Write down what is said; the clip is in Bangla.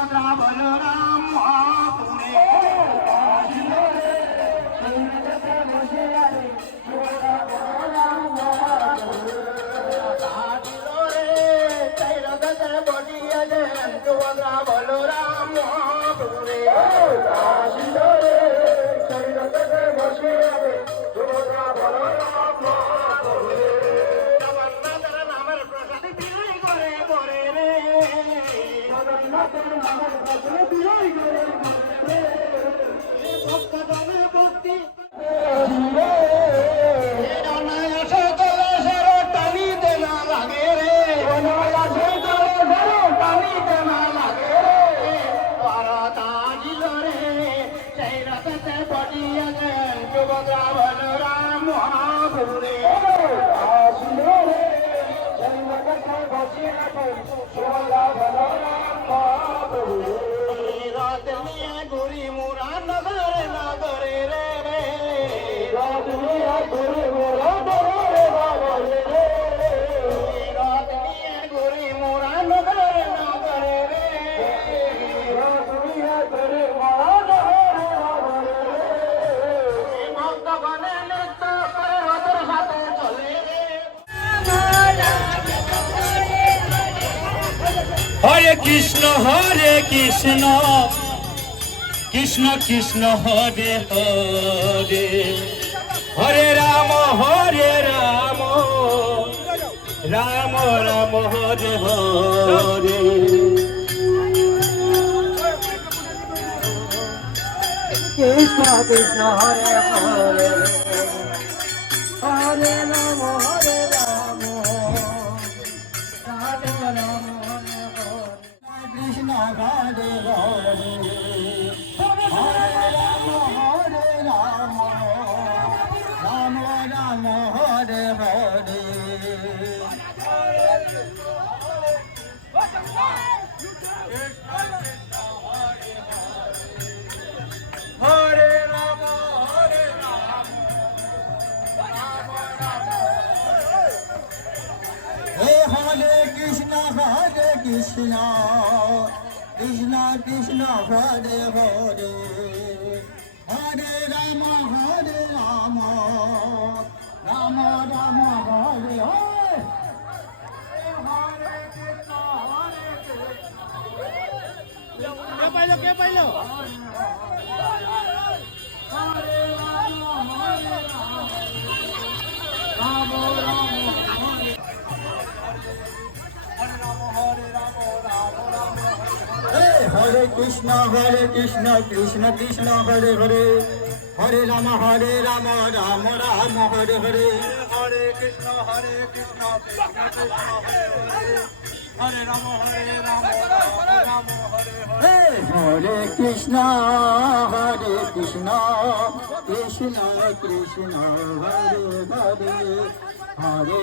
সুভদ্রা বলরাম মহাপুরে সুভদ্রা বলরাম মহাপুরে গুরি মুরা নগরে নগরে রে গুরি মুরা নগরে নগরে রে গুরি মুরা নগরে নগরে রে গুরি মুরা নগরে নগরে রে ভক্তগণে নৃত্য করে রথের সাথে চলে রে হরে কৃষ্ণ কৃষ্ণ কৃষ্ণ হরে হরে হরে রাম রাম রাম হরে হরে কৃষ্ণ কৃষ্ণ হরে হরে হরে রাম রাম রাম কৃষ্ণ হরে হরে হরে রাম রাম রাম হরে হরে হরে রাম হে হরে কৃষ্ণ কৃষ্ণ কৃষ্ণ হরে হরে হরে রাম রাম রাম হরে হরে হরে কৃষ্ণ কে পাইলো হরে রাম রাম হরে কৃষ্ণ কৃষ্ণ কৃষ্ণ হরে হরে হরে রাম রাম রাম হরে হরে হরে কৃষ্ণ কৃষ্ণ কৃষ্ণ হরে হরে হরে রাম রাম হরে হরে হরে কৃষ্ণ কৃষ্ণ কৃষ্ণ কৃষ্ণ হরে হরে হরে